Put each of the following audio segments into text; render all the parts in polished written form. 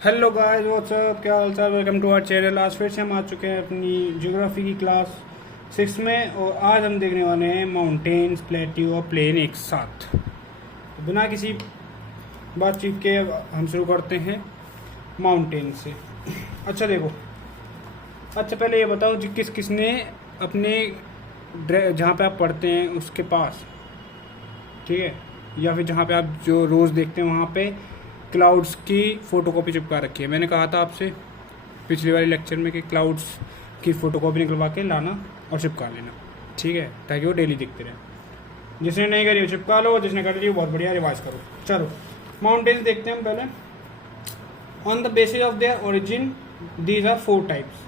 Hello guys, WhatsApp, क्या हाल चाल। Welcome to our channel. आज फिर से हम आ चुके हैं अपनी ज्योग्राफी की क्लास 6 में और आज हम देखने वाले हैं माउंटेन्स, प्लेट्यू और प्लेन एक साथ। तो बिना किसी बातचीत के अब हम शुरू करते हैं माउंटेन से। अच्छा देखो, अच्छा पहले ये बताओ जी किस किसने अपने जहाँ पे आप पढ़ते हैं उसके पास, ठीक है, या फिर जहाँ पे आप जो रोज़ देखते हैं वहाँ पे क्लाउड्स की फ़ोटोकॉपी चिपका रखी है। मैंने कहा था आपसे पिछले वाले लेक्चर में कि क्लाउड्स की फ़ोटोकॉपी निकलवा के लाना और चिपका लेना, ठीक है, ताकि वो डेली दिखते रहे। जिसने नहीं करी वो चिपका लो, जिसने कर ली वो बहुत बढ़िया रिवाइज करो। चलो माउंटेन्स देखते हैं हम पहले। On the basis of their origin these are 4 types: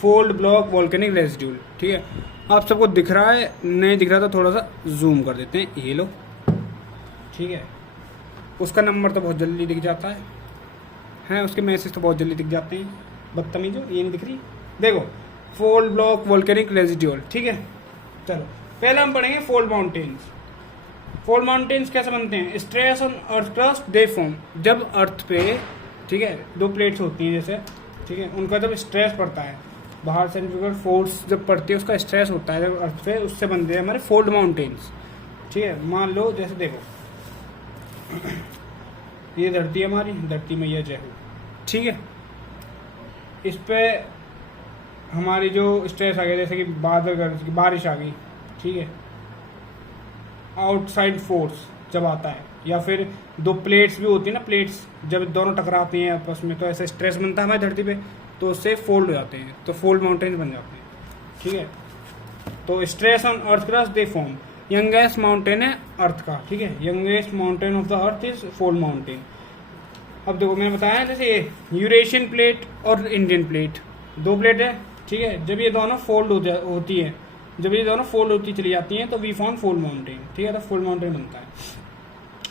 fold, block, volcanic, residual. ठीक है, आप सबको दिख रहा है, नहीं दिख रहा तो थोड़ा सा जूम कर देते हैं, ये लो, ठीक है। उसका नंबर तो बहुत जल्दी दिख जाता है, उसके मैसेज तो बहुत जल्दी दिख जाते हैं। बदतमीजो, ये नहीं दिख रही, देखो फोल्ड, ब्लॉक, वॉल्केनिक, रेसिड्यूल, ठीक है। चलो पहले हम पढ़ेंगे फोल्ड माउंटेन्स। फोल्ड माउंटेन्स कैसे बनते हैं? Stress on earth crust they form. जब अर्थ पे, ठीक है, 2 प्लेट्स होती हैं जैसे, ठीक है, उनका जब स्ट्रेस पड़ता है, बाहर सेंट्रीफ्यूगल फोर्स जब पड़ती है उसका स्ट्रेस होता है जब अर्थ पे, उससे बनते हैं हमारे फोल्ड माउंटेन्स, ठीक है। मान लो जैसे देखो ये धरती है हमारी, धरती मैया जय हो, ठीक है। इस पे हमारी जो स्ट्रेस आ गया, जैसे कि बारिश आ गई, ठीक है, आउटसाइड फोर्स जब आता है, या फिर 2 प्लेट्स भी होती है ना, प्लेट्स जब दोनों टकराती हैं आपस में तो ऐसा स्ट्रेस बनता है हमारी धरती पे, तो उससे फोल्ड हो जाते हैं, तो फोल्ड माउंटेन्स बन जाते हैं, ठीक है। तो stress on earth crust they form. Youngest mountain है अर्थ का, ठीक है, youngest mountain of the earth is fold mountain. अब देखो मैंने बताया जैसे ये यूरेशियन प्लेट और इंडियन प्लेट, 2 प्लेट है, ठीक है। जब ये दोनों फोल्ड होती है, जब ये दोनों फोल्ड होती चली जाती हैं तो वी फॉर्म फोल्ड माउंटेन, ठीक है, तो फोल्ड माउंटेन बनता है।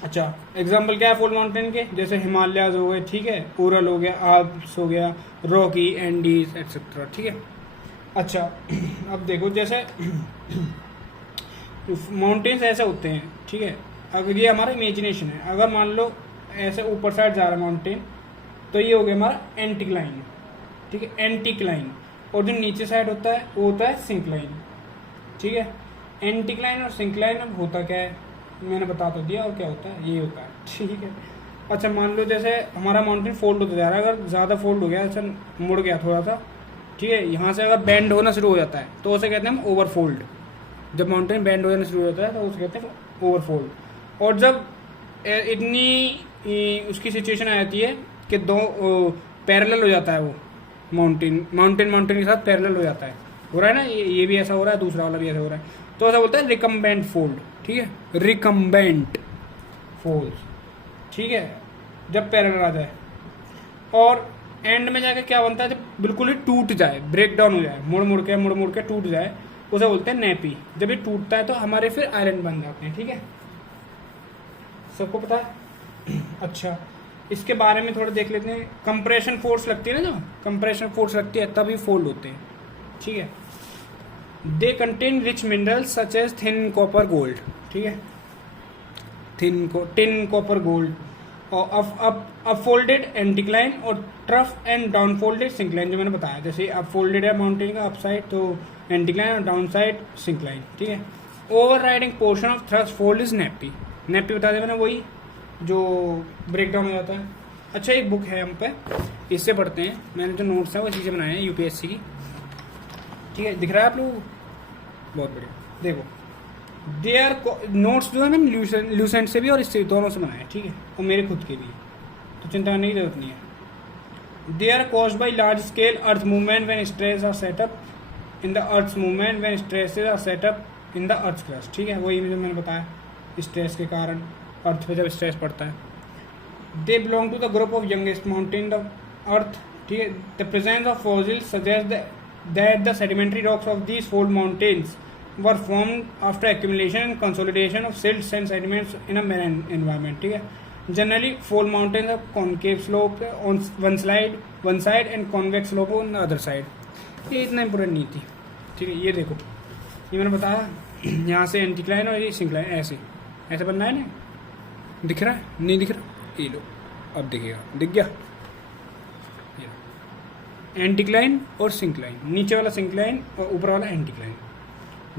अच्छा एग्जाम्पल क्या है फोल्ड माउंटेन के? जैसे हिमालयाज हो गए, ठीक है, उरल हो गया, आल्प्स हो गया, रॉकी, एंडीज एक्सेट्रा, ठीक है। अच्छा अब देखो जैसे माउंटेन्स ऐसे होते हैं, ठीक है। अगर ये हमारा इमेजिनेशन है, अगर मान लो ऐसे ऊपर साइड जा रहा है माउंटेन, तो ये हो गया हमारा एंटीक्लाइन, ठीक है, एंटीक्लाइन। और जो नीचे साइड होता है वो होता है सिंक्लाइन, ठीक है। एंटीक्लाइन और सिंक्लाइन अब होता क्या है मैंने बता तो दिया, और क्या होता है ये होता है, ठीक है। अच्छा मान लो जैसे हमारा माउंटेन फोल्ड होता जा रहा है, अगर ज़्यादा फोल्ड हो गया, अच्छा मुड़ गया थोड़ा सा, ठीक है, यहाँ से अगर बेंड होना शुरू हो जाता है तो उसे कहते हैं हम ओवरफोल्ड। जब माउंटेन बेंड हो जाना शुरू हो जाता है तो उसे कहते हैं ओवरफोल्ड। और जब इतनी उसकी सिचुएशन आ जाती है कि 2 पैरेलल हो जाता है, वो माउंटेन के साथ पैरेलल हो जाता है, हो रहा है ना, ये भी ऐसा हो रहा है, दूसरा वाला भी ऐसा हो रहा है, तो ऐसा बोलता है रिकम्बेंट फोल्ड, ठीक है, रिकम्बेंट फोल्ड, ठीक है, जब पैरेलल आ जाए। और एंड में जाके क्या बनता है, जब बिल्कुल ही टूट जाए, ब्रेक डाउन हो जाए, मुड़ मुड़ के टूट जाए, उसे बोलते हैं नेपी। जब ये टूटता है तो हमारे फिर आइलैंड बन जाते हैं, ठीक है, सबको पता है। अच्छा इसके बारे में थोड़ा देख लेते हैं। कंप्रेशन फोर्स लगती है ना, जो कंप्रेशन फोर्स लगती है तभी फोल्ड होते हैं, ठीक है। They contain rich minerals such as thin copper gold, ठीक है, टिन कॉपर गोल्ड, और अपफोल्डेड एंटीक्लाइन और ट्रफ एंड डाउनफोल्डेड सिंक्लाइन, जो मैंने बताया। जैसे अपफोल्डेड है माउंटेन का, अप साइड तो एंटीक्लाइन और डाउन साइड सिंक्लाइन, ठीक है। Overriding portion of thrust fold is nappe. Nappe बता दें मैंने, वही जो ब्रेक डाउन हो जाता है। अच्छा एक बुक है हम पे, इससे पढ़ते हैं, मैंने जो नोट्स हैं वो इसी से बनाए हैं, यूपीएससी की, ठीक है, दिख रहा है आप लोग, बहुत बढ़िया। देखो देयर नोट्स जो है मैंने ल्यूसेंट से भी और इससे दोनों से बनाए, ठीक है, और मेरे खुद के भी, तो चिंता करने की जरूरत नहीं है। They are caused by large scale earth movement when stress are set up in the earth movement when stresses are set up in the earth crust, ठीक है, वही जो मैंने बताया, स्ट्रेस के कारण अर्थ पे जब स्ट्रेस पड़ता है। They belong to the group of youngest mountain the earth, ठीक है। The presence of fossils suggest that the sedimentary rocks of these fold mountains were formed after accumulation and consolidation of silts and sediments in a marine environment, ठीक है। Generally, fold mountains have concave slope on one side and convex slope on the other side. ये इतना important नहीं थी, ठीक है। ये देखो, ये मैंने बताया, यहाँ से एंटीक्लाइन और ये सिंक्लाइन, ऐसे बनना है ना, दिख रहा है नहीं दिख रहा, ये लो अब दिखेगा, दिख गया, एंटीक्लाइन और सिंक्लाइन, नीचे वाला सिंक्लाइन और ऊपर वाला एंटीक्लाइन।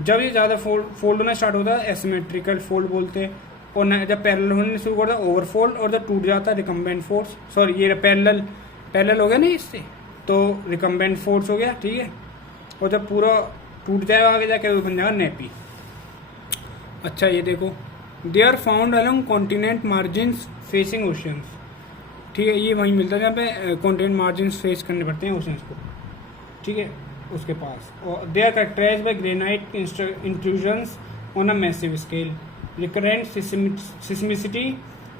जब ये ज़्यादा फोल्ड होना स्टार्ट होता है एसिमेट्रिकल फोल्ड बोलते हैं, और जब पैरेलल होने शुरू करता है ओवरफोल्ड, और जब टूट जाता है रिकम्बेंट फोर्स, सॉरी ये पैरेलल हो गया ना इससे, तो रिकम्बेंट फोर्स हो गया, ठीक है। और जब पूरा टूट जाएगा आगे जाके वो बन जाएगा नेपी। अच्छा ये देखो, they are found along continent margins facing oceans, ठीक है, ये वहीं मिलता है जहाँ पे कॉन्टिनेंट मार्जिन्स फेस करने पड़ते हैं ओशंस को, ठीक है, उसके पास। और they are characterised by granite intrusions on a massive scale. Recurrent seismicity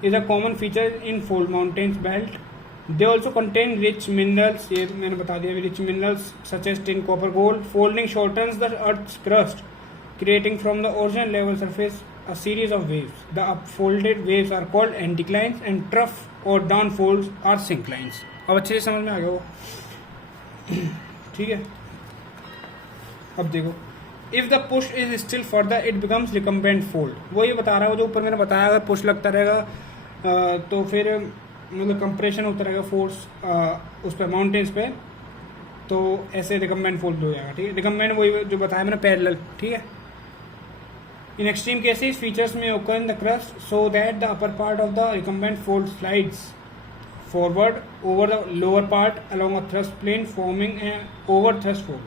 is a common feature in fold mountains belt. They also contain rich minerals, ये मैंने बता दिया, rich minerals such as tin, copper, gold. Folding shortens the earth's crust, creating from the ocean level surface a series of waves. The upfolded waves are called anticlines and trough or downfolds are synclines. अब अच्छे से समझ में आ गया वो, ठीक है। अब देखो, if the push is still further it becomes recumbent fold. वो ये बता रहा है, जो ऊपर मैंने बताया, अगर पुश लगता रहेगा तो फिर मतलब कंप्रेशन होता रहेगा फोर्स उस पर माउंटेन्स पे, तो ऐसे रिकम्बेंट फोल्ड हो जाएगा, ठीक है। रिकम्बेंट वही जो बताया मैंने, पैरेलल, ठीक है। इन एक्सट्रीम केसेस फीचर्स में occur in the crust so that the upper part of the recumbent fold slides forward over the lower part along a thrust plane, forming an over thrust fold.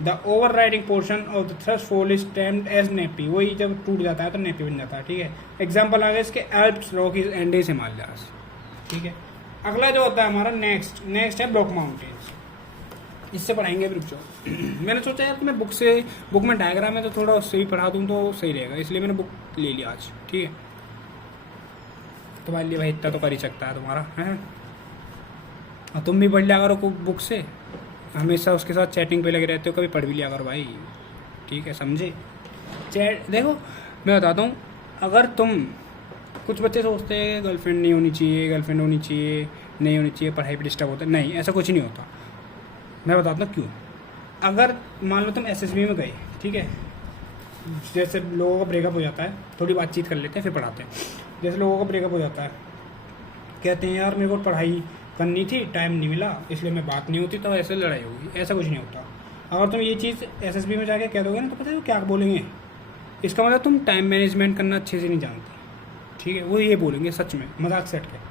The overriding portion of the thrust fold is termed as nappy. वही जब टूट जाता है तो nappy बन जाता है, ठीक है। एग्जाम्पल आ गया इसके एल्प्स, रॉकीज, एंडीज, हिमालयास, ठीक है। अगला जो होता है हमारा नेक्स्ट है ब्लॉक माउंटेन्स। इससे पढ़ाएंगे रुक जाओ। मैंने सोचा यार मैं बुक में डायग्राम है तो थोड़ा उससे भी पढ़ा दूँ तो सही रहेगा, इसलिए मैंने बुक ले लिया आज, ठीक है। तुम्हारे लिए भाई इतना तो कर ही सकता है तुम्हारा, है। और तुम भी पढ़ लिया करो बुक से, हमेशा उसके साथ चैटिंग पे लगे रहते हो, कभी पढ़ भी लिया करो भाई, ठीक है, समझे। देखो मैं बताता हूँ, अगर तुम, कुछ बच्चे सोचते हैं गर्लफ्रेंड नहीं होनी चाहिए, गर्लफ्रेंड होनी चाहिए, नहीं होनी चाहिए, पढ़ाई पे डिस्टर्ब होता है, नहीं, ऐसा कुछ नहीं होता। मैं बताता हूँ क्यों। अगर मान लो तुम एसएसबी में गए, ठीक है, जैसे लोगों का ब्रेकअप हो जाता है, थोड़ी बातचीत कर लेते हैं फिर पढ़ाते हैं। जैसे लोगों का ब्रेकअप हो जाता है, कहते हैं यार मेरे को पढ़ाई करनी थी, टाइम नहीं मिला, इसलिए मैं बात नहीं होती, तो ऐसे लड़ाई होगी, ऐसा कुछ नहीं होता। अगर तुम ये चीज़ एसएसबी में जाके कह दोगे ना, तो पता है वो क्या बोलेंगे, इसका मतलब तुम टाइम मैनेजमेंट करना अच्छे से नहीं जानते, ठीक है। वो ये बोलेंगे सच में, मजाक सेट के,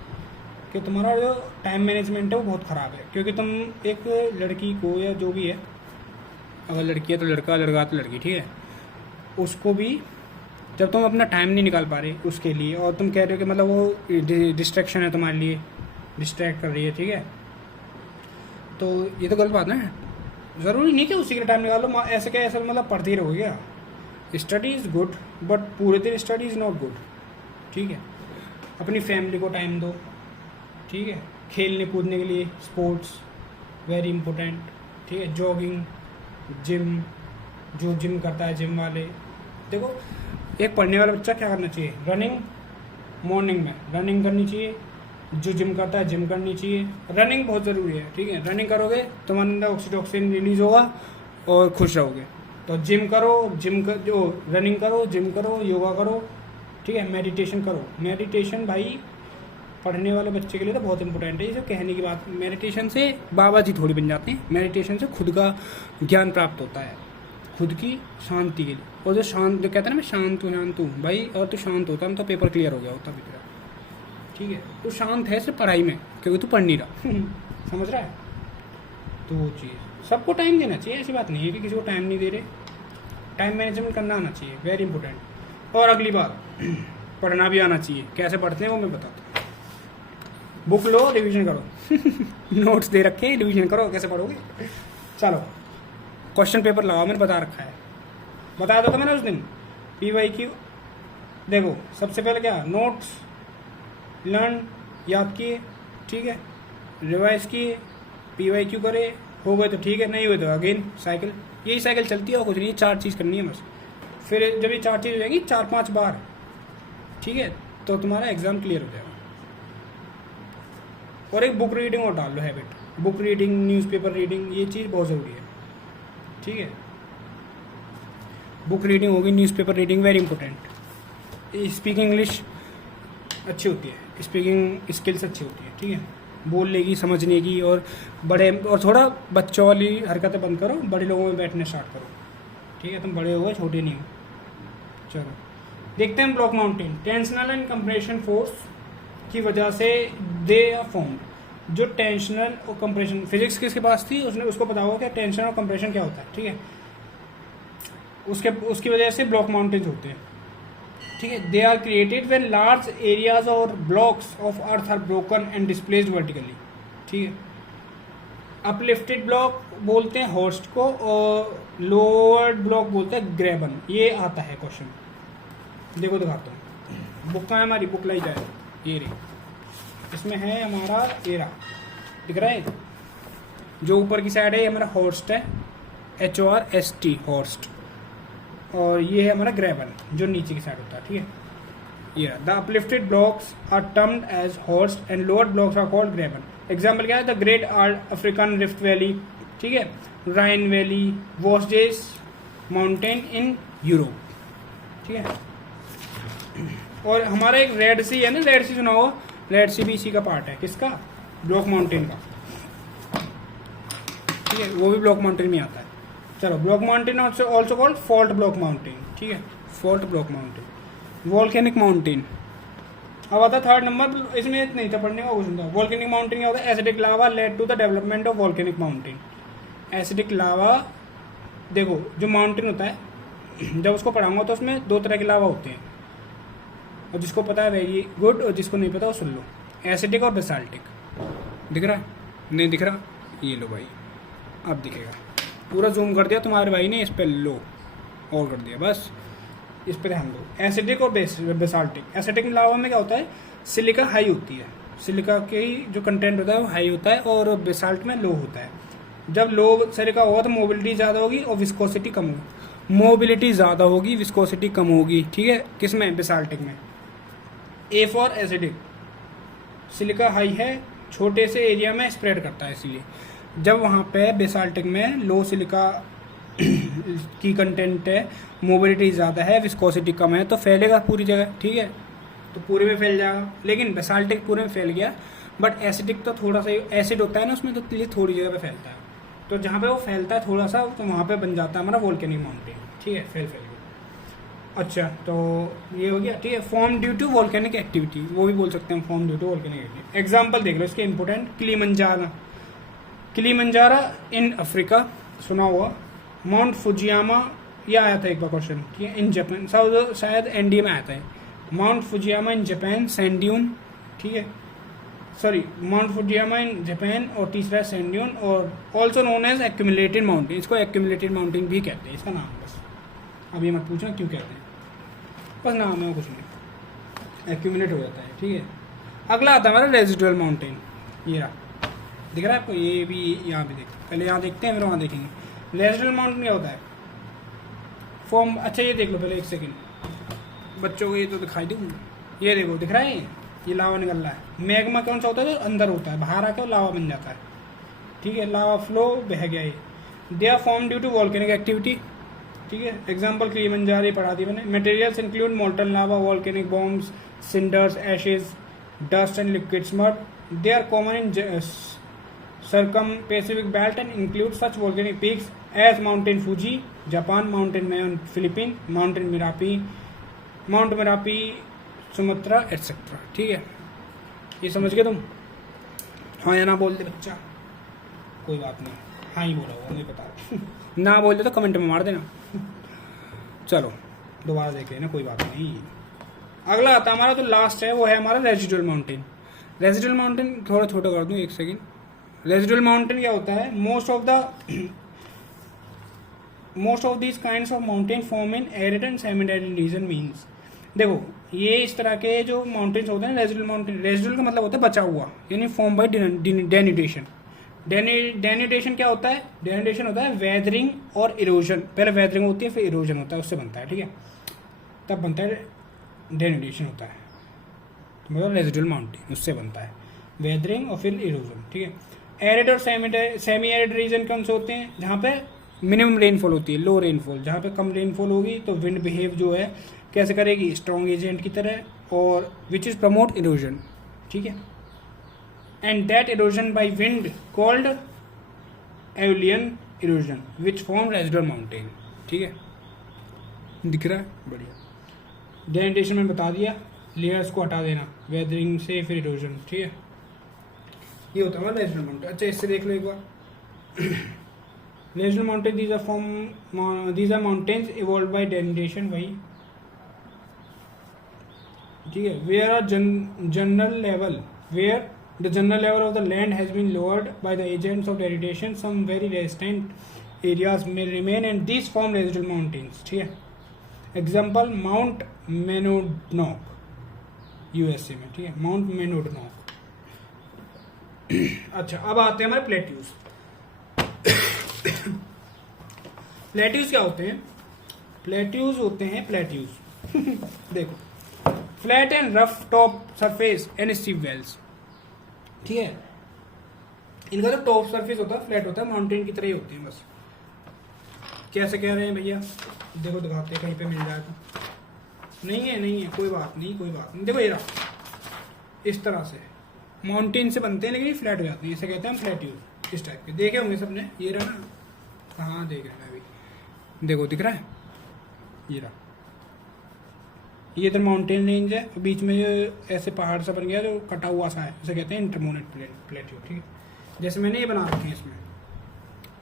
कि तुम्हारा जो टाइम मैनेजमेंट है वो बहुत ख़राब है, क्योंकि तुम एक लड़की को, या जो भी है, अगर लड़की है तो लड़का, लड़का तो लड़की, ठीक है, उसको भी जब तुम अपना टाइम नहीं निकाल पा रहे उसके लिए, और तुम कह रहे हो कि मतलब वो डिस्ट्रैक्शन है तुम्हारे लिए, डिस्ट्रैक्ट कर रही है, ठीक है, तो ये तो गलत बात है। ज़रूरी नहीं कि उसी के टाइम निकालो, ऐसे क्या, ऐसा मतलब पढ़ते ही रहोगे क्या। स्टडी इज़ गुड बट पूरे दिन स्टडी इज़ नॉट गुड, ठीक है। अपनी फैमिली को टाइम दो, ठीक है, खेलने कूदने के लिए, स्पोर्ट्स वेरी इंपॉर्टेंट, ठीक है, जॉगिंग, जिम, जो जिम करता है, जिम वाले, देखो एक पढ़ने वाला बच्चा क्या करना चाहिए, रनिंग, मॉर्निंग में रनिंग करनी चाहिए, जो जिम करता है जिम करनी चाहिए, रनिंग बहुत ज़रूरी है, ठीक है। रनिंग करोगे तुम्हारे अंदर ऑक्सीटोसिन रिलीज होगा और खुश रहोगे। तो जिम करो, जो रनिंग करो, जिम करो, योगा करो, ठीक है, मेडिटेशन करो। मेडिटेशन भाई पढ़ने वाले बच्चे के लिए तो बहुत इंपॉर्टेंट है। ये जो कहने की बात, मेडिटेशन से बाबा जी थोड़ी बन जाते हैं, मेडिटेशन से खुद का ज्ञान प्राप्त होता है, खुद की शांति के लिए। और जो कहते हैं ना, मैं शांत हूँ भाई, और तू शांत होता ना तो पेपर क्लियर हो गया होता भी तेरा, ठीक है। तू शांत है सिर्फ पढ़ाई में, क्योंकि तू पढ़ नहीं रहा समझ रहा है। तो वो चीज़, सबको टाइम देना चाहिए, ऐसी बात नहीं है कि किसी को टाइम नहीं दे रहे, टाइम मैनेजमेंट करना आना चाहिए, वेरी इंपॉर्टेंट। और अगली बात, पढ़ना भी आना चाहिए। कैसे पढ़ते हैं वो मैं बताता हूँ। बुक लो, रिवीजन करो नोट्स दे रखे हैं, रिवीजन करो, कैसे पढ़ोगे। चलो क्वेश्चन पेपर लगाओ, मैंने बता रखा है, बताया था मैंने उस दिन। PYQ देखो, सबसे पहले क्या, नोट्स लर्न, याद किए, ठीक है, रिवाइज किए, PYQ करे, हो गए तो ठीक है, नहीं हुए तो अगेन साइकिल, यही साइकिल चलती है और कुछ नहीं, 4 चीज़ करनी है बस। फिर जब ये 4 चीज़ हो जाएगी 4-5 बार, ठीक है, तो तुम्हारा एग्ज़ाम क्लियर हो जाएगा। और एक बुक रीडिंग और डाल लो habit, book reading, newspaper reading, ये चीज़ बहुत ज़रूरी है, ठीक है। बुक रीडिंग होगी, newspaper reading very important. Speaking English अच्छी होती है, स्पीकिंग स्किल्स अच्छी होती है, ठीक है। बोलने की, समझने की, और बड़े और थोड़ा बच्चों वाली हरकतें बंद करो, बड़े लोगों में बैठने स्टार्ट करो। ठीक है, तुम बड़े हो गए, छोटे नहीं हो। चलो देखते हैं block mountain. Tensional and compression force की वजह से दे आर फॉर्म्ड। जो टेंशनल और कंप्रेशन, फिजिक्स किसके पास थी, उसने उसको पता होगा कि टेंशन और कंप्रेशन क्या होता है। ठीक है, उसकी वजह से ब्लॉक माउंटेन्स होते हैं। ठीक है, they are created when large areas और blocks of earth are broken and displaced vertically. ठीक है, अपलिफ्टेड ब्लॉक बोलते हैं हॉर्स्ट को, और लोअर्ड ब्लॉक बोलते हैं ग्रेबन। ये आता है क्वेश्चन, देखो दिखाता हूँ। बुक कहाँ है हमारी, बुक लाई जाए, ये रही, इसमें है हमारा एरा, दिख रहा है। जो ऊपर की साइड है ये हमारा हॉर्स्ट है, HORST हॉर्स्ट, और ये है हमारा ग्रेबन जो नीचे की साइड होता है। ठीक है, ये the uplifted blocks are termed as horst and lower blocks are called graben. Example क्या है, the great African rift valley, ठीक है, Rhine valley, Vosges mountain in Europe. ठीक है, और हमारा एक रेड सी है ना, रेड सी सुना होगा, रेड सी भी इसी का पार्ट है, किसका, ब्लॉक माउंटेन का। ठीक है, वो भी ब्लॉक माउंटेन में आता है। चलो, block mountain also called fault block mountain. ठीक है, fault block mountain. Volcanic mountain अब आता है थर्ड नंबर, इसमें नहीं था पढ़ने का, कुछ था। वॉल्केनिक माउंटेन क्या होता है, acidic lava led to the development of volcanic mountain. Acidic lava, देखो जो माउंटेन होता है, जब उसको पढ़ाऊंगा तो उसमें दो तरह के लावा होते हैं, और जिसको पता है वेरी गुड, और जिसको नहीं पता वो सुन लो। एसिडिक और बेसाल्टिक। दिख रहा है, नहीं दिख रहा, ये लो भाई, अब दिखेगा। पूरा जूम कर दिया तुम्हारे भाई ने, इस पर लो और कर दिया, बस इस पर ध्यान दो। एसिडिक और बेसाल्टिक। एसिडिक लावा में क्या होता है, सिलिका हाई होती है, सिलिका के ही जो कंटेंट होता है वो हाई होता है, और बेसाल्ट में लो होता है। जब लो सिलिका होगा तो मोबिलिटी ज़्यादा होगी और विस्कोसिटी कम होगी। मोबिलिटी ज़्यादा होगी, विस्कोसिटी कम होगी। ठीक है, किस में, बेसाल्टिक में। A for acidic, silica high है, छोटे से एरिया में स्प्रेड करता है, इसीलिए जब वहाँ पे बेसाल्टिक में लो सिलिका की कंटेंट है, मोबिलिटी ज़्यादा है, विस्कोसिटी कम है, तो फैलेगा पूरी जगह। ठीक है, तो पूरे में फैल जाएगा। लेकिन बेसाल्टिक पूरे में फैल गया, बट एसिडिक तो थोड़ा सा एसिड होता है ना उसमें, तो इसलिए थोड़ी जगह पे फैलता है। तो जहाँ पे वो फैलता है थोड़ा सा, तो वहाँ पे बन जाता है हमारा वोल्केनिक माउंटेन। ठीक है, फैल गया। अच्छा, तो ये हो गया। ठीक है, form due to volcanic activity, वो भी बोल सकते हैं form due to volcanic activity. Example देख लो इसके इंपोर्टेंट। किलिमंजारो इन अफ्रीका, सुना हुआ। माउंट फुजियामा, ये आया था एक बार क्वेश्चन, ठीक है, इन जापान, शायद एनडीए में आता है। Mount Fujiyama in Japan, sand dune. ठीक है, sorry, mount Fujiyama in Japan, और तीसरा सैंड ड्यून, और also known as accumulated mountain. इसको एक्यूमुलेटेड माउंटेन भी कहते हैं, इसका नाम बस। अब ये मत पूछना क्यों कहते हैं, बस नाम है, कुछ नहीं, एक्यूमुलेट हो जाता है। ठीक है, अगला आता है हमारा रेजिडुअल माउंटेन। ये रहा, दिख रहा है आपको, ये भी यहाँ भी देखते, पहले यहाँ देखते हैं फिर वहाँ देखेंगे। रेजिडुअल माउंटेन क्या होता है, फॉर्म, अच्छा ये देख लो पहले, एक सेकेंड, बच्चों को ये तो दिखाई दूँ, ये देखो, दिख रहा है ये लावा निकल रहा है। मैग्मा कौन सा होता है, जो अंदर होता है, बाहर आकर लावा बन जाता है। ठीक है, लावा फ्लो बह गया ये। They are form due to volcanic activity. ठीक है, एग्जाम्पल किलिमंजारो पढ़ा दी मैंने। Materials include molten lava, volcanic bombs, cinders, ashes, dust and liquid mud. They are common in circum-Pacific belt and include such volcanic peaks as Mountain Fuji, Japan, Mountain Mayon, Philippines, Mount Merapi, Sumatra etcetera. ठीक है, ये समझ गए तुम? हाँ या ना बोल दे बच्चा, कोई बात नहीं, हाँ ही बोला होगा, नहीं पता ना बोल दे तो कमेंट में मार देना. चलो दोबारा देख लेना, कोई बात नहीं. अगला आता हमारा तो लास्ट है, वो है हमारा रेजिडुअल माउंटेन. रेजिडुअल माउंटेन थोड़ा छोटा कर दूँ, एक सेकेंड. रेजिडुअल माउंटेन क्या होता है? Most of these kinds of mountain form in arid and semi arid region. Means देखो, ये इस तरह के जो माउंटेन्स होते हैं रेजिडुअल माउंटेन, रेजिडुअल का मतलब होता है बचा हुआ, यानी फॉर्म बाय डेनिडेशन. डेनिडेशन क्या होता है? डेनिडेशन होता है वेदरिंग और इरोजन. पहले वेदरिंग होती है फिर इरोजन होता है, उससे बनता है. ठीक है, तब बनता है डेनिडेशन होता है, तो मतलब रेजिडुअल माउंटेन उससे बनता है, वेदरिंग और फिर इरोजन. ठीक है, एरिड और सेमी एरिड रीजन कौन से होते हैं? जहाँ पे मिनिमम रेनफॉल होती है, लो रेनफॉल. जहाँ पे कम रेनफॉल होगी तो विंड बिहेव जो है कैसे करेगी? स्ट्रॉन्ग एजेंट की तरह, और विच इज़ प्रमोट इरोजन. ठीक है, and that erosion by wind called alien erosion which form residual mountain. ठीक है, दिख रहा है, बढ़िया। डेनिटेशन में बता दिया, लेयर्स को हटा देना वेदरिंग से, फिर इरोजन। ठीक है, ये होता है रेजिडुअल माउंटेन। अच्छा, इससे देख लो एक बार। Residual mountain these are mountains evolve by denudation, वही। ठीक है, where are general level, where the general level of the land has been lowered by the agents of denudation, some very distant areas may remain and these form residual mountains। ठीक है, example mount मेनोडनॉक USA में। ठीक है, mount मेनोडनॉक। अच्छा, अब आते हैं हमारे प्लेट्यूज। प्लेट्यूज क्या होते हैं? प्लेट्यूज होते हैं प्लेट्यूज देखो, flat and rough top surface and steep walls. ठीक है, इनका जो टॉप सरफेस होता है फ्लैट होता है, माउंटेन की तरह ही होती है बस। कैसे कह रहे हैं भैया? देखो दिखाते हैं, कहीं पे मिल जाए तो। नहीं है, कोई बात नहीं। देखो ये रहा, इस तरह से माउंटेन से बनते हैं, लेकिन ये फ्लैट हो जाते हैं, इसे कहते हैं फ्लैट्यूज। इस टाइप के देखे होंगे सबने, ये रहा ना, कहाँ देख रहे हैं अभी, देखो दिख रहा है, ये रहा। ये इधर माउंटेन रेंज है, बीच में जो ऐसे पहाड़ सा बन गया जो कटा हुआ सा है, उसे कहते हैं इंटरमोनेट प्लेट्यू। ठीक है, जैसे मैंने ये बना रखे हैं, इसमें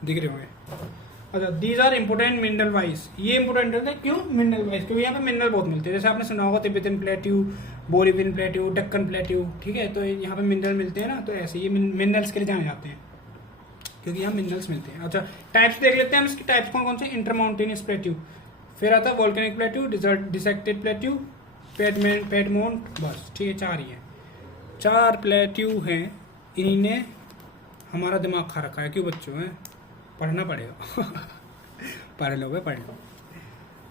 दिख रहे होंगे। अच्छा, these are important mineral wise. ये इंपोर्टेंट होते हैं, क्यों मिनरल वाइज? क्योंकि यहाँ पे मिनरल बहुत मिलते हैं। जैसे आपने सुना होगा Tibetan plateau, Bolivian plateau, Deccan plateau. ठीक है, तो यहाँ पे मिनरल मिलते हैं ना, तो ऐसे ये मिनरल्स के लिए जाने जाते हैं, क्योंकि यहाँ मिनरल्स मिलते हैं। अच्छा, टाइप्स देख लेते हैं हम इसके। टाइप्स कौन कौन से? इंटरमाउंटेनियस प्लेट्यू, फिर आता है volcanic plateau, dissected plateau, Piedmont, बस। ठीक है, चार ही है, 4 प्लेट्यू हैं। इन्हीं ने हमारा दिमाग खा रखा है। क्यों बच्चों हैं, पढ़ना पड़ेगा। पढ़ लो भाई, पढ़ लो।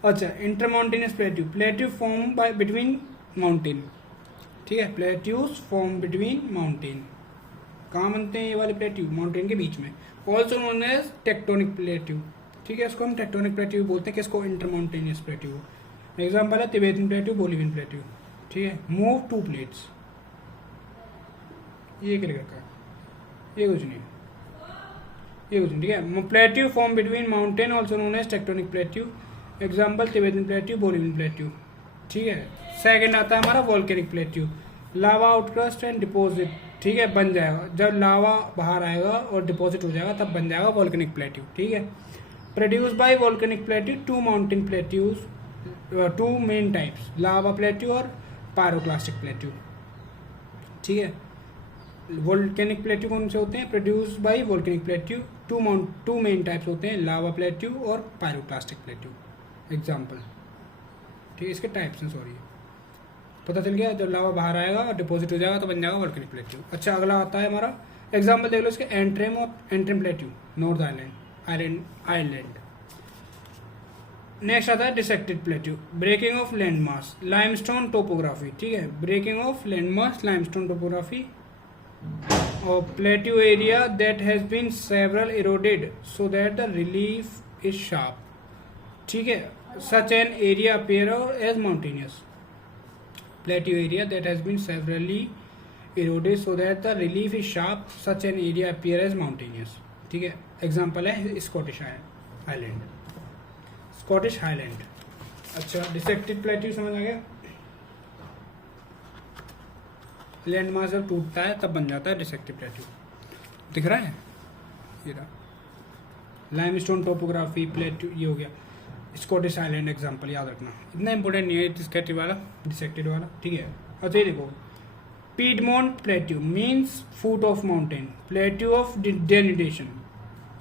अच्छा, intermountainous plateau, plateau form by between mountain. ठीक है, प्लेट्यूज फॉर्म बिटवीन माउंटेन। कहाँ बनते हैं ये वाले प्लेट्यू? माउंटेन के बीच में। Also known as tectonic plateau. ठीक है, इसको हम टेक्टोनिक प्लेट्यू बोलते हैं, किसको? Intermountainous plateau. एग्जाम्पल है तिब्बतन प्लेट्यू, बोलिवियन प्लेट्यू। ठीक है, मूव 2 प्लेट्स, ये क्या लिखा है? ये कुछ नहीं, ठीक है। Plateau form between mountain also known as tectonic plateau. Example Tibetan plateau, Bolivian plateau. ठीक है, सेकंड आता है हमारा volcanic plateau, lava outcrust and deposit. ठीक है, बन जाएगा जब लावा बाहर आएगा और डिपोजिट हो जाएगा, तब बन जाएगा वोल्केनिक प्लेट्यू। ठीक है, produce by volcanic plateau, 2 mountain plateaus, 2 main types, lava plateau और पायरोक्लास्टिक प्लेट्यू। ठीक है, वोल्केनिक प्लेट्यू कौन से होते हैं? Produce by volcanic plateau, 2 main types होते हैं, लावा प्लेट्यू और पायरोक्लास्टिक प्लेट्यू। एग्जाम्पल, ठीक है, इसके टाइप्स हैं, सॉरी, पता चल गया। जब लावा बाहर आएगा और डिपोजिट हो जाएगा तो बन जाएगा वोल्केनिक प्लेट्यू। अच्छा, अगला आता है हमारा एग्जाम्पल, देख लो इसके। एंट्रेम और Antrim plateau, north island. Next आता है dissected plateau, breaking off land mass, limestone topography. ठीक है, breaking off land mass, limestone topography. और plateau area that has been several eroded so that the relief is sharp. ठीक है, such an area appear as mountainous. Plateau area that has been severely eroded so that the relief is sharp, such an area appear as mountainous। ठीक है, example है Scottish highland, Scottish highland. अच्छा, dissected plateau समझ आ गया? Land mass जब टूटता है तब बन जाता है डिसेक्टेड प्लेट्यू। दिख रहा है, ये रहा। लाइमस्टोन टोपोग्राफी, प्लेट्यू, ये हो गया स्कॉटिश हाईलैंड एग्जाम्पल, याद रखना, इतना इंपॉर्टेंट नहीं है डिसेक्टेड वाला, डिसेक्टेड वाला। ठीक है, अच्छा ये देखो, piedmont plateau means foot of mountain, plateau of denudation,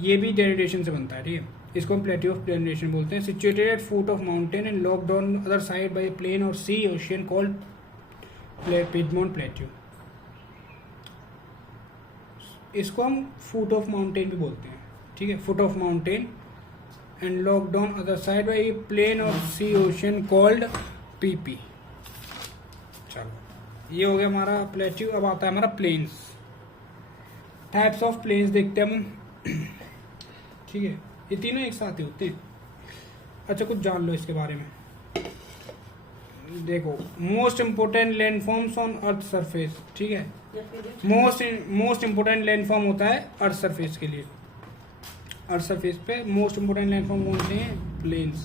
ये भी डेनिडेशन से बनता है। ठीक है, इसको हम प्लेट्यू ऑफ डेनिडेशन बोलते हैं। Situated at foot of mountain and locked on other side by plain और sea ocean called piedmont plateau. इसको हम फुट ऑफ माउंटेन भी बोलते हैं। ठीक है, foot of mountain and locked on other side by plain और सी ओशियन कॉल्ड पीपी। चलो, ये हो गया हमारा प्लेट्यू। अब आता है हमारा प्लेन्स, टाइप्स ऑफ प्लेन्स देखते हैं हम। ठीक है, ये तीनों एक साथ ही होते हैं। अच्छा, कुछ जान लो इसके बारे में। देखो most important landforms on earth surface, ठीक है। मोस्ट इम्पोर्टेंट लैंडफॉर्म होता है अर्थ सरफेस के लिए। अर्थ सरफेस पे मोस्ट इम्पोर्टेंट लैंडफॉर्म कौन से हैं? प्लेन्स।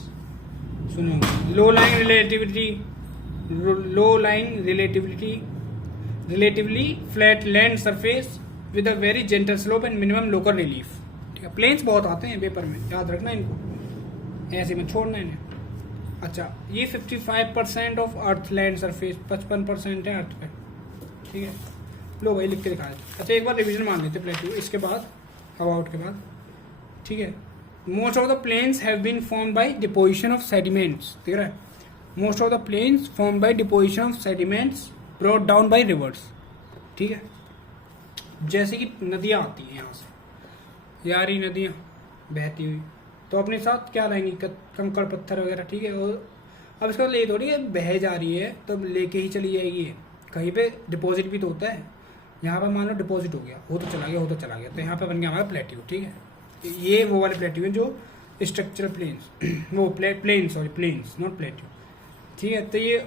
सुनो, low line relatively flat land surface with a very gentle slope and minimum local relief, ठीक है। प्लेन्स बहुत आते हैं पेपर में, याद रखना इनको, ऐसे में छोड़ना इन्हें। अच्छा, ये 55% ऑफ अर्थ लैंड सरफेस, 55% है अर्थ पे, ठीक है। लो भाई लिख के दिखा देते। अच्छा, एक बार रिवीजन मान लेते प्लेटू, इसके बाद अबाउट के बाद, ठीक है। Most of the plains have been form by deposition of sediments, दिख रहा है। Most of the plains form by deposition of sediments brought down by rivers, ठीक है। जैसे कि नदियाँ आती हैं यहाँ से, यारी नदियाँ बहती हुई, तो अपने साथ क्या लाएंगी? कंकड़ पत्थर वगैरह, ठीक है। और अब इसका ले थोड़ी है बह जा रही है तो लेके ही चली जाएगी ये, कहीं पे डिपॉजिट भी तो होता है। यहाँ पर मान लो डिपॉजिट हो गया, हो तो चला गया, तो यहाँ पे बन गया हमारा प्लेट्यू, ठीक है। ये वो वाले प्लेट्यू हैं जो स्ट्रक्चरल प्लेन्स वो प्लेन्स नॉट प्लेट्यू, ठीक है। तो ये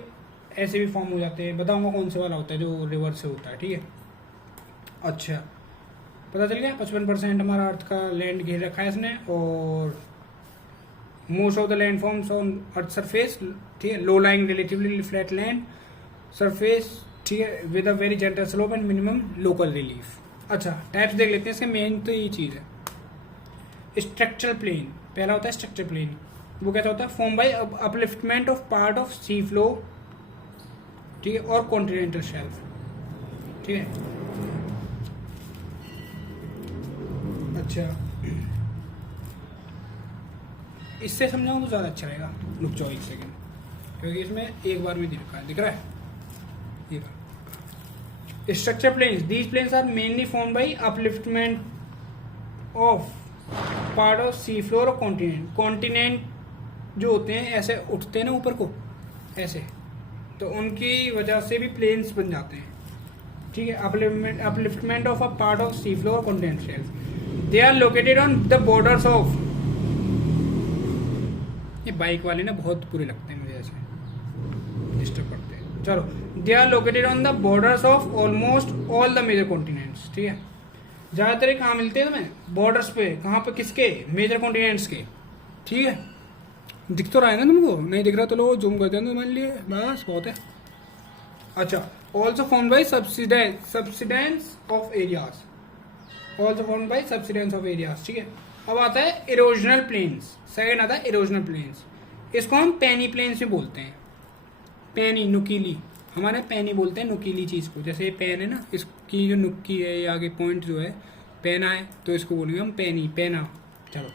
ऐसे भी फॉर्म हो जाते हैं। बताऊंगा कौन से वाला होता है जो रिवर से होता है, ठीक है। अच्छा, पता चल गया। 55% हमारा अर्थ का लैंड घेर रखा है इसने, और most of the land forms on earth surface, ठीक है। Low lying relatively flat land surface, ठीक है, with a very gentle slope and minimum local relief. अच्छा, टाइप्स देख लेते हैं इसके। मेन तो ये चीज़ है स्ट्रक्चरल प्लेन। पहला होता है स्ट्रक्चर प्लेन, वो कैसा होता है? Form by upliftment of part of sea flow, ठीक है, और कॉन्टिनेंटल शेल्फ, ठीक है। अच्छा, इससे समझाऊँ तो ज़्यादा अच्छा रहेगा। रुक जाओ एक सेकेंड, क्योंकि इसमें एक बार में दिख रहा है ये structure plains. These plains are mainly form by upliftment of part of sea floor और कॉन्टिनेंट जो होते हैं ऐसे उठते हैं ना ऊपर को ऐसे, तो उनकी वजह से भी प्लेन्स बन जाते हैं, ठीक है। Upliftment of a part of sea floor continent shelf, they are located on the borders of, ये बाइक वाले ना बहुत बुरे लगते हैं मुझे, ऐसे डिस्टर्ब करते हैं। चलो, they are located on the borders of almost all the major continents, ठीक है। ज़्यादातर कहाँ मिलते हैं तुम्हें? बॉर्डर्स पे। कहाँ पे? किसके? मेजर कॉन्टिनेंट्स के, ठीक है। दिख तो रहा है ना तुमको? नहीं दिख रहा तो लो जूम कर देना तुम्हारे लिए, बस बहुत है। अच्छा, also form by subsidence of areas, also form by subsidence of areas, ठीक है। अब आता है इरोजनल प्लेन्स। सेकेंड आता है इरोजनल प्लेन्स। इसको हम पैनी प्लेन्स भी बोलते हैं। पैनी, नुकीली, हमारे पैनी बोलते हैं नुकीली चीज़ को। जैसे ये पेन है ना, इसकी जो नुक्की है, ये आगे पॉइंट जो है पेना है, तो इसको बोलेंगे हम पेना। चलो,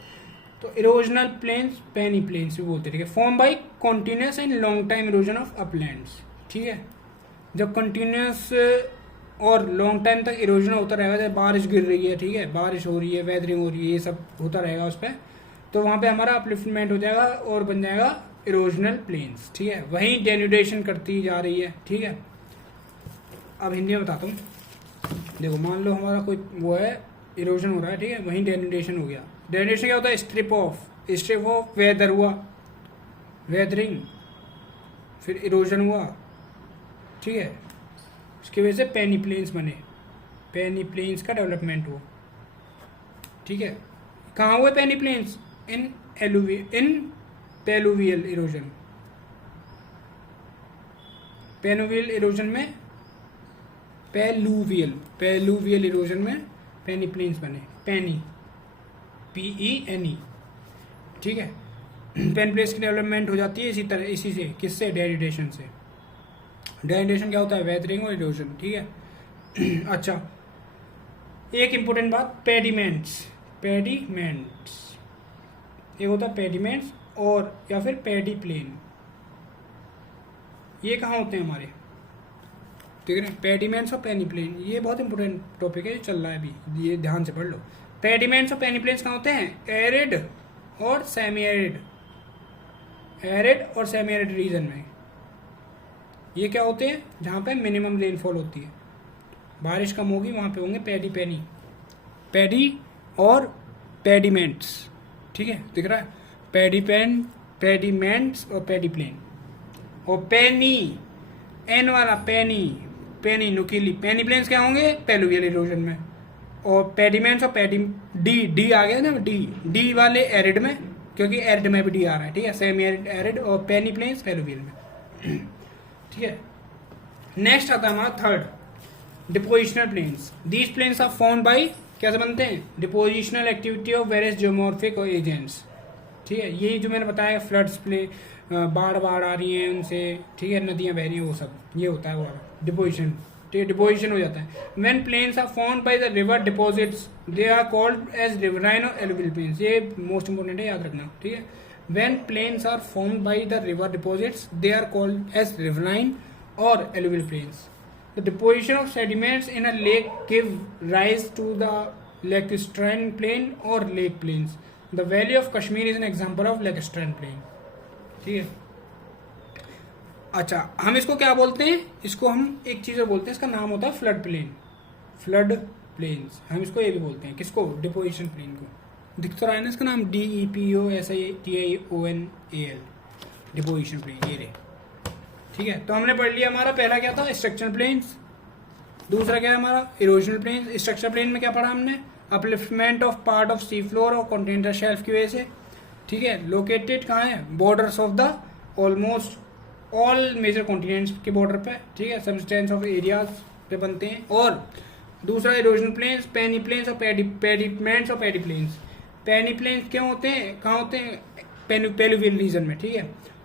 तो इरोजनल प्लेन्स पैनी प्लेन्स भी बोलते हैं, ठीक है। Form by continuous and long time erosion of Uplands, ठीक है। जब कंटिन्यूस और लॉन्ग टाइम तक इरोजन होता रहेगा, जब बारिश गिर रही है, ठीक है, बारिश हो रही है, वेदरिंग हो रही है, ये सब होता रहेगा उस पर, तो वहाँ पे हमारा अपलिफ्टमेंट हो जाएगा और बन जाएगा इरोजनल प्लेन्स, ठीक है। वहीं डेन्यूडेशन करती जा रही है, ठीक है। अब हिंदी में बताता हूँ। देखो, मान लो हमारा कोई वो है, इरोजन हो रहा है, ठीक है, वहीं डेन्यूडेशन हो गया। डेन्यूडेशन क्या होता है? स्ट्रिप ऑफ वेदर हुआ, वेदरिंग, फिर इरोजन हुआ, ठीक है। उसकी वजह से पैनी प्लेन्स बने, पैनी प्लेन्स का डेवलपमेंट हुआ, ठीक है। कहाँ हुए पैनी प्लेन्स? इन पेलुवियल इरोजन, पेलुवियल इरोजन में, पेलुवियल इरोजन में पैनी प्लेन्स बने। पैनी, PENE, ठीक है। पैनी प्लेन्स की डेवलपमेंट हो जाती है इसी तरह, इसी से, किससे? डेनिडेशन से। डेनिडेशन क्या होता है? वेदरिंग और इरोजन, ठीक है। अच्छा, एक इंपॉर्टेंट बात, पेडिमेंट्स एक होता है पेडिमेंट्स और या फिर पैडी प्लेन, ये कहाँ होते हैं हमारे? ठीक है ना, पेडिमेंट्स और पेनी प्लेन, ये बहुत इंपॉर्टेंट टॉपिक है, चल रहा है अभी, ये ध्यान से पढ़ लो। पेडिमेंट्स और पेनी प्लेन्स कहाँ होते हैं? एरिड और सेमी एरिड, और सेमी एरिड रीजन में। ये क्या होते हैं? जहाँ पे मिनिमम रेनफॉल होती है, बारिश कम होगी, वहाँ पे होंगे पैडी और पेडिमेंट्स, ठीक है, दिख रहा है? पेडिमेंट्स और पेडी प्लेन। और पेनी, एन वाला पेनी, पेनी नुकीली, पेनी प्लेन्स क्या होंगे पेलुवियल इरोजन में। और पेडिमेंट्स और डी आ गया ना, डी वाले एरिड में, क्योंकि एरिड में भी डी आ रहा है, ठीक है, सेमी एरिड एरिड, और पेनी प्लेन्स पेलुवियल में, ठीक है। नेक्स्ट आता है हमारा third depositional plains. These plains are formed by, कैसे बनते हैं, depositional activity of various geomorphic agents, ठीक है। ये जो मैंने बताया फ्लड्स प्ले, बाढ़ आ रही है उनसे, ठीक है, नदियां बह रही हैं, वो सब ये होता है वो डिपोजिशन, ठीक है, डिपोजिशन हो जाता है। When plains are formed by the river deposits they are called as riverine और एलुवियल प्लेन्स, ये मोस्ट इंपोर्टेंट है, याद रखना, ठीक है। When plains are formed by the river deposits they are called as riverine और alluvial plains. The deposition of sediments in a lake give rise to the lacustrine plain or lake plains. The valley of Kashmir is an example of lacustrine plain. ठीक है। अच्छा, हम इसको क्या बोलते हैं, इसको हम एक चीज बोलते हैं, इसका नाम होता है फ्लड प्लेन, फ्लड प्लेन्स, हम इसको ये भी बोलते हैं, किसको, डिपोजिशन प्लेन को। दिख तो रहा है ना इसका नाम, DEPOSITIONAL, डिपोजिशन प्लेन, ये रहे, ठीक है। तो हमने पढ़ लिया, हमारा पहला क्या था स्ट्रक्चरल प्लेन्स, दूसरा क्या है हमारा इरोजनल प्लेन्स। स्ट्रक्चरल प्लेन में क्या पढ़ा हमने, upliftment of part of sea floor और कॉन्टिनेंटल शेल्फ की वजह से, ठीक है। लोकेटेड कहाँ है, borders of the almost all major continents के बॉर्डर पे, ठीक है, सबस्टेंस ऑफ एरियाज पे बनते हैं। और दूसरा इरोजनल प्लेन्स, पेनी प्लेन्स और पेडिमेंट्स और पेडी प्लेन्स। पेनी प्लेन्स क्यों होते हैं, कहाँ होते हैं, पेलुवियल रीजन में, ठीक है।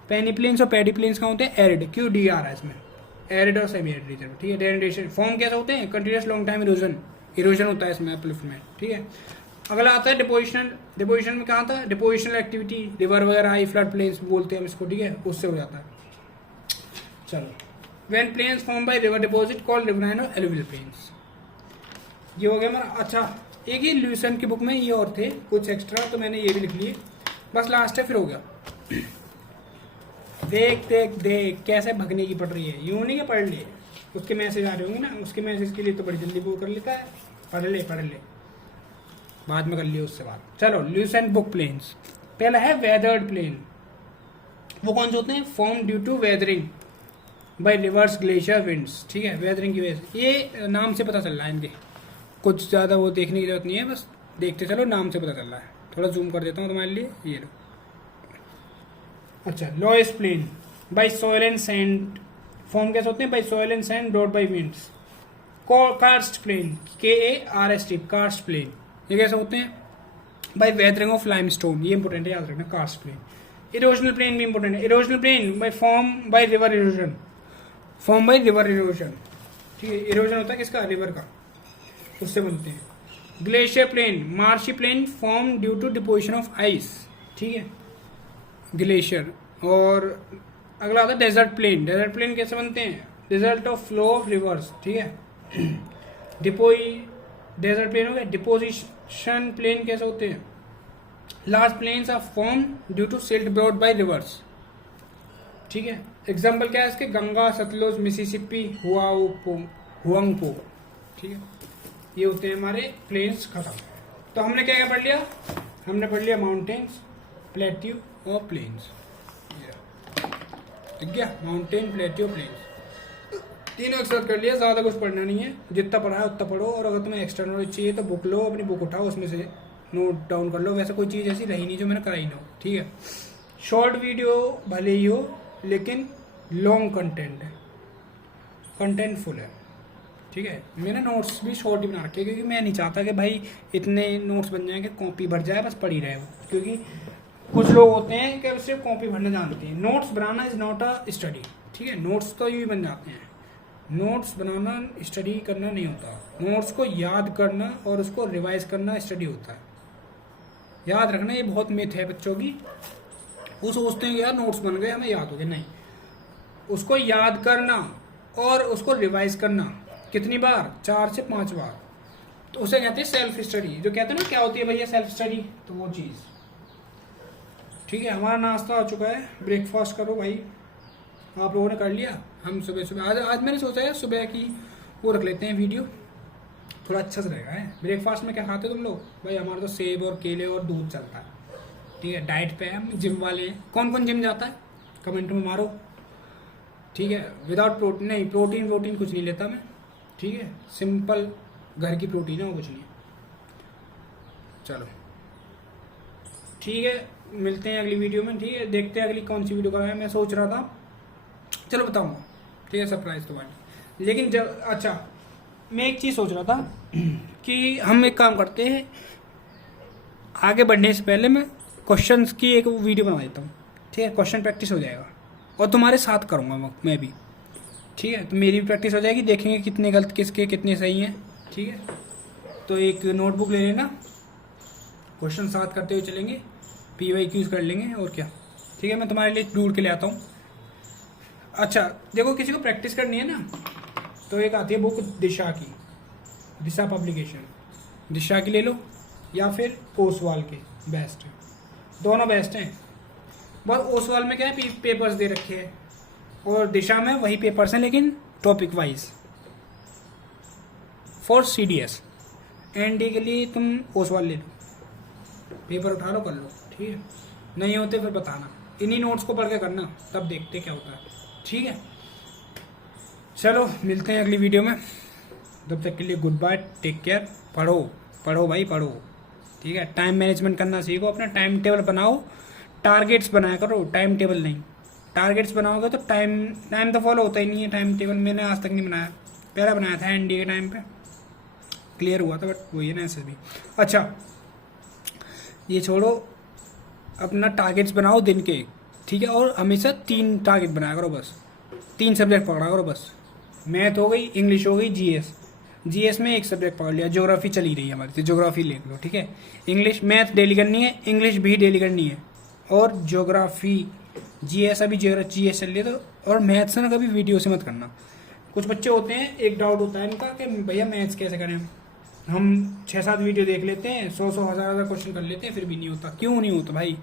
पेनी प्लेन्स और पेडी प्लेन्स कहाँ होते हैं, एरिड, क्यों डी आ रहा है इसमें, एरिड और सेमी एरिड रीजन में, ठीक है। डेरिडेशन फॉर्म कैसे होते हैं, कंटिन्यूअस लॉन्ग टाइम इरोजन होता है इसमें, अपलिफ्टमेंट, ठीक है। अगला आता है डिपोजिशन। डिपोजिशन में कहाँ था, डिपोजिशनल एक्टिविटी, रिवर वगैरह आई, फ्लड प्लेन्स बोलते हैं हम इसको, ठीक है, उससे हो जाता है। चलो, when plains form by river deposit called riverine और एलुवियल प्लेन्स, ये हो गया हमारा। अच्छा, एक ही ल्यूसन की बुक में ये और थे कुछ एक्स्ट्रा, तो मैंने ये भी लिख लिए, बस लास्ट है, फिर हो गया। देख देख देख कैसे भगने की पड़ रही है, यूं नहीं कि पढ़ ले, उसके मैसेज आ रहे होंगे ना, उसके मैसेज के लिए तो बड़ी जल्दी वो कर लेता है, पढ़ ले बाद में कर लियो उससे बात। चलो, ल्यूसेंट बुक प्लेन्स, पहला है वेदर्ड प्लेन। वो कौन से होते हैं, form due to weathering by rivers glacier winds, ठीक है, वेदरिंग की वजह से। ये नाम से पता चल रहा है इनके, कुछ ज़्यादा वो देखने की जरूरत नहीं है, बस देखते चलो, नाम से पता चल रहा है। थोड़ा जूम कर देता हूँ तुम्हारे लिए, ये लो। अच्छा, loess plain by soil and sand, form कैसे होते हैं, by soil and sand brought by winds. Karst plain, KARST, karst plain, ये कैसे होते हैं, बाय वेदरिंग ऑफ लाइमस्टोन, ये इंपॉर्टेंट है, याद रखना, कार्स्ट प्लेन। इरोजनल प्लेन भी इंपॉर्टेंट है। Erosional plain by form by river erosion, form by river erosion, ठीक है। इरोजन होता है किसका, रिवर का, उससे बनते हैं। Glacier plain, marshy plain form due to deposition of ice, ठीक है, ग्लेशियर। और अगला आता है डेजर्ट प्लेन। डेजर्ट प्लेन कैसे बनते हैं, result of flow of reverse, ठीक है। डेजर्ट प्लेन हो गया। डिपोजिशन प्लेन कैसे होते हैं, large plains are form due to silt brought by rivers, ठीक है। एग्जाम्पल क्या है इसके, गंगा, सतलुज, मिसिसिपी, हुआंगपो, ठीक है, ये होते हैं हमारे प्लेन्स। खत्म। तो हमने क्या क्या पढ़ लिया, हमने पढ़ लिया माउंटेन्स, प्लेट्यू और प्लेन्स, ठीक है, माउंटेन, प्लेट्यू, प्लेन्स, तीनों एक साथ कर लिया। ज़्यादा कुछ पढ़ना नहीं है, जितना पढ़ा है उतना पढ़ो। और अगर तुम्हें एक्स्ट्रा नॉलेज चाहिए तो बुक लो, अपनी बुक उठाओ, उसमें से नोट डाउन कर लो। वैसे कोई चीज़ ऐसी रही नहीं जो मैंने कराई ना हो, ठीक है। शॉर्ट वीडियो भले ही हो, लेकिन लॉन्ग कंटेंट है, कंटेंटफुल है, ठीक है। मैंने नोट्स भी शॉर्ट ही बना रखे, क्योंकि मैं नहीं चाहता कि भाई इतने नोट्स बन जाएंगे, कॉपी भर जाए, बस पढ़ी रहे वो। क्योंकि कुछ लोग होते हैं कि सिर्फ कॉपी भरना जानते हैं, notes banana is not a study, ठीक है। नोट्स तो यूँ ही बन जाते हैं, नोट्स बनाना स्टडी करना नहीं होता। नोट्स को याद करना और उसको रिवाइज करना स्टडी होता है। याद रखना, ये बहुत मिथ है बच्चों की, वो सोचते हैं कि यार नोट्स बन गए हमें याद हो गए, नहीं। उसको याद करना और उसको रिवाइज करना कितनी बार, 4 से 5 बार, तो उसे कहते हैं सेल्फ स्टडी। जो कहते हैं ना क्या होती है भैया सेल्फ स्टडी, तो वो चीज़, ठीक है। हमारा नाश्ता आ चुका है, ब्रेकफास्ट करो भाई, आप लोगों ने कर लिया। हम सुबह आज मैंने सोचा है सुबह की वो रख लेते हैं वीडियो, थोड़ा अच्छा से रहेगा। है ब्रेकफास्ट में क्या खाते हो तुम लोग, भाई हमारा तो सेब और केले और दूध चलता है, ठीक है। डाइट पे हम जिम वाले हैं। कौन कौन जिम जाता है, कमेंट में मारो। ठीक है, विदाउट प्रोटीन नहीं, प्रोटीन कुछ नहीं लेता मैं, ठीक है, सिंपल घर की प्रोटीन है वो, कुछ नहीं है। चलो ठीक है, मिलते हैं अगली वीडियो में, ठीक है, देखते हैं अगली कौन सी वीडियो कराएं। मैं सोच रहा था, चलो बताऊंगा, ठीक है, सरप्राइज तो बाकी। लेकिन जब अच्छा, मैं एक चीज़ सोच रहा था कि हम एक काम करते हैं, आगे बढ़ने से पहले मैं क्वेश्चंस की एक वीडियो बना देता हूँ, ठीक है, क्वेश्चन प्रैक्टिस हो जाएगा और तुम्हारे साथ करूँगा मैं भी, ठीक है, तो मेरी भी प्रैक्टिस हो जाएगी, देखेंगे कितने गलत किसके कितने सही हैं, ठीक है। तो एक नोटबुक ले लेना, क्वेश्चन साथ करते हुए चलेंगे, PYQs कर लेंगे और क्या, ठीक है। मैं तुम्हारे लिए ढूंढ के ले आता हूँ। अच्छा देखो, किसी को प्रैक्टिस करनी है ना, तो एक आती है बुक दिशा की, दिशा पब्लिकेशन, दिशा की ले लो, या फिर ओसवाल के, बेस्ट है, दोनों बेस्ट हैं। बस ओसवाल में क्या है, पेपर्स दे रखे हैं, और दिशा में वही पेपर्स हैं लेकिन topic wise. For CDS ND के लिए तुम ओसवाल ले लो, पेपर उठा लो, कर लो, ठीक है। नहीं होते फिर बताना, इन्हीं नोट्स को पढ़ के करना, तब देखते क्या होता है, ठीक है। चलो मिलते हैं अगली वीडियो में, तब तक के लिए गुड बाय, टेक केयर। पढ़ो भाई पढ़ो, ठीक है। टाइम मैनेजमेंट करना सीखो, अपना टाइम टेबल बनाओ, टारगेट्स बनाया करो, टाइम टेबल नहीं। टारगेट्स बनाओगे तो टाइम तो फॉलो होता ही नहीं है। टाइम टेबल मैंने आज तक नहीं बनाया, पहला बनाया था ND के टाइम पे, क्लियर हुआ था, बट वही है ना ऐसे भी। अच्छा ये छोड़ो, अपना टारगेट्स बनाओ दिन के, ठीक है, और हमेशा 3 टारगेट बनाया करो, बस 3 सब्जेक्ट पकड़ा करो बस। मैथ हो गई, इंग्लिश हो गई, GS में एक सब्जेक्ट पकड़ लिया, ज्योग्राफी चली रही है हमारी, तो ज्योग्राफी ले लो, ठीक है। इंग्लिश मैथ डेली करनी है, इंग्लिश भी डेली करनी है, और ज्योग्राफी GS अभी GS चल रही है तो। और मैथ्स ना कभी वीडियो से मत करना। कुछ बच्चे होते हैं, एक डाउट होता है इनका कि भैया मैथ्स कैसे करें, हम 6-7 वीडियो देख लेते हैं, 100 हज़ार क्वेश्चन कर लेते हैं, फिर भी नहीं होता। क्यों नहीं होता भाई?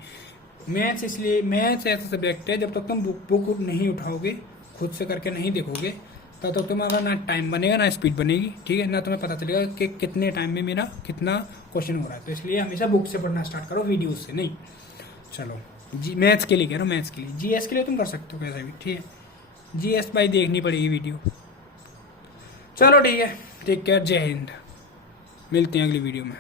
मैथ्स इसलिए, मैथ्स ऐसा सब्जेक्ट है, जब तक तुम बुक नहीं उठाओगे, खुद से करके नहीं देखोगे, तब तक तुम्हारा ना टाइम बनेगा ना स्पीड बनेगी, ठीक है, ना तुम्हें पता चलेगा कि कितने टाइम में मेरा कितना क्वेश्चन हो रहा है। तो इसलिए हमेशा बुक से पढ़ना स्टार्ट करो, वीडियोज से नहीं। चलो मैथ्स के लिए कह रहा हूँ, मैथ्स के लिए। GS के लिए तुम कर सकते हो कैसे भी, ठीक है। GS भाई देखनी पड़ेगी वीडियो। चलो ठीक है, टेक केयर, जय हिंद, मिलते हैं अगली वीडियो में।